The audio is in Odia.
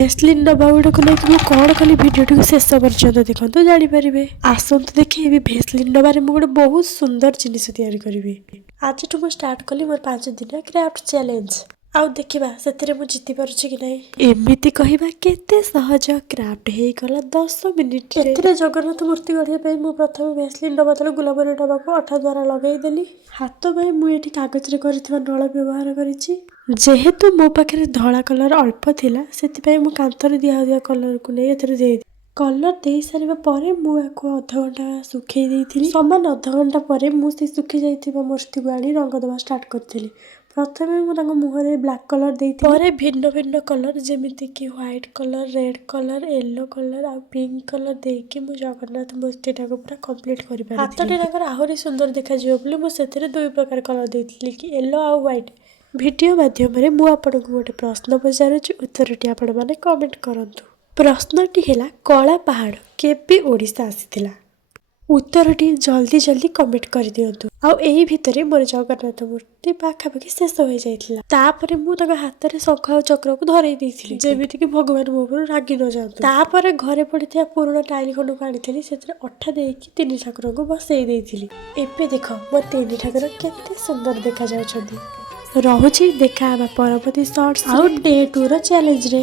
ଭେସଲିନ୍ ଡବା ଗୁଡାକୁ ନେଇକି ମୁଁ କଣ କଲି ଭିଡ଼ିଓଟିକୁ ଶେଷ ପର୍ଯ୍ୟନ୍ତ ଦେଖନ୍ତୁ ଜାଣିପାରିବେ। ଆସନ୍ତୁ ଦେଖେଇବି ଭେସଲିନ୍ ଡବାରେ ମୁଁ ଗୋଟେ ବହୁତ ସୁନ୍ଦର ଜିନିଷ ତିଆରି କରିବି। ଆଜିଠୁ ମୁଁ ଷ୍ଟାର୍ଟ କଲି ମୋର 5 ଦିନିଆ କ୍ରାଫ୍ଟ ଚ୍ୟାଲେଞ୍ଜ। ଆଉ ଦେଖିବା ସେଥିରେ ମୁଁ ଜିତି ପାରୁଛି କି ନାହିଁ। ଏମିତି କହିବା କେତେ ସହଜ। କ୍ରାଫ୍ଟ ହେଇଗଲା 10 ମିନିଟରେ। ଏଥିରେ ଜଗନ୍ନାଥ ମୂର୍ତ୍ତି ଗଢ଼ିବା ପାଇଁ ମୁଁ ପ୍ରଥମେ ଭେସଲିନ୍ ଡବା ତଳେ ଗୁଲାବରୀ ଡବାକୁ ଅଠା ଦ୍ୱାରା ଲଗାଇଦେଲି। ହାତ ପାଇଁ ମୁଁ ଏଠି କାଗଜରେ କରିଥିବା ନଳ ବ୍ୟବହାର କରିଛି। ଯେହେତୁ ମୋ ପାଖରେ ଧଳା କଲର ଅଳ୍ପ ଥିଲା ସେଥିପାଇଁ ମୁଁ କାନ୍ଥରେ ଦିଆହେଉଥିବା କଲରକୁ ନେଇ ଏଥିରେ ଦେଇଦେଲି। କଲର ଦେଇ ସାରିବା ପରେ ମୁଁ ୟାକୁ ଅଧଘଣ୍ଟା ଶୁଖେଇ ଦେଇଥିଲି। ସମାନ ଅଧଘଣ୍ଟା ପରେ ମୁଁ ସେ ଶୁଖି ଯାଇଥିବା ମୂର୍ତ୍ତିକୁ ଆଣି ରଙ୍ଗ ଦେବା ଷ୍ଟାର୍ଟ କରିଥିଲି। ପ୍ରଥମେ ମୁଁ ତାଙ୍କ ମୁହଁରେ ବ୍ଲାକ୍ କଲର ଦେଇଥିଲି, ପରେ ଭିନ୍ନ ଭିନ୍ନ କଲର ଯେମିତିକି white collar, red collar, yellow collar ଆଉ ପିଙ୍କ କଲର ଦେଇକି ମୁଁ ଜଗନ୍ନାଥ ମୂର୍ତ୍ତିଟାକୁ ପୁରା କମ୍ପ୍ଲିଟ୍ କରିପାରିଥିଲି। ହାତଟି ତାଙ୍କର ଆହୁରି ସୁନ୍ଦର ଦେଖାଯିବ ବୋଲି ମୁଁ ସେଥିରେ 2 ପ୍ରକାର କଲର ଦେଇଥିଲି କି ୟେଲୋ ଆଉ ହ୍ୱାଇଟ୍। ଭିଡ଼ିଓ ମାଧ୍ୟମରେ ମୁଁ ଆପଣଙ୍କୁ ଗୋଟେ ପ୍ରଶ୍ନ ପଚାରୁଛି, ଉତ୍ତରଟି ଆପଣମାନେ କମେଣ୍ଟ କରନ୍ତୁ। ପ୍ରଶ୍ନଟି ହେଲା କଳା ପାହାଡ଼ କେବେ ଓଡ଼ିଶା ଆସିଥିଲା? ଉତ୍ତରଟି ଜଲ୍ଦି ଜଲ୍ଦି କମେଣ୍ଟ କରିଦିଅନ୍ତୁ। ଆଉ ଏହି ଭିତରେ ମୋର ଜଗନ୍ନାଥ ମୂର୍ତ୍ତି ପାଖାପାଖି ଶେଷ ହୋଇଯାଇଥିଲା। ତାପରେ ମୁଁ ତାଙ୍କ ହାତରେ ଶଙ୍ଖ ଆଉ ଚକ୍ରକୁ ଧରେଇ ଦେଇଥିଲି ଯେମିତିକି ଭଗବାନ ମୋ ଉପରୁ ରାଗି ନ ଯାଆନ୍ତୁ। ତାପରେ ଘରେ ପଡ଼ିଥିବା ପୁରୁଣା ଟାଇଲ୍ ଖଣ୍ଡକୁ ଆଣିଥିଲି, ସେଥିରେ ଅଠା ଦେଇକି 3 ଠାକୁରଙ୍କୁ ବସେଇ ଦେଇଥିଲି। ଏବେ ଦେଖ ମୋ 3 ଠାକୁର କେତେ ସୁନ୍ଦର ଦେଖାଯାଉଛନ୍ତି। ରହୁଛି, ଦେଖା ହେବା ପରବର୍ତ୍ତୀ ସର୍ଟସ୍ ଆଉ ଡେ 2 ର ଚ୍ୟାଲେଞ୍ଜରେ।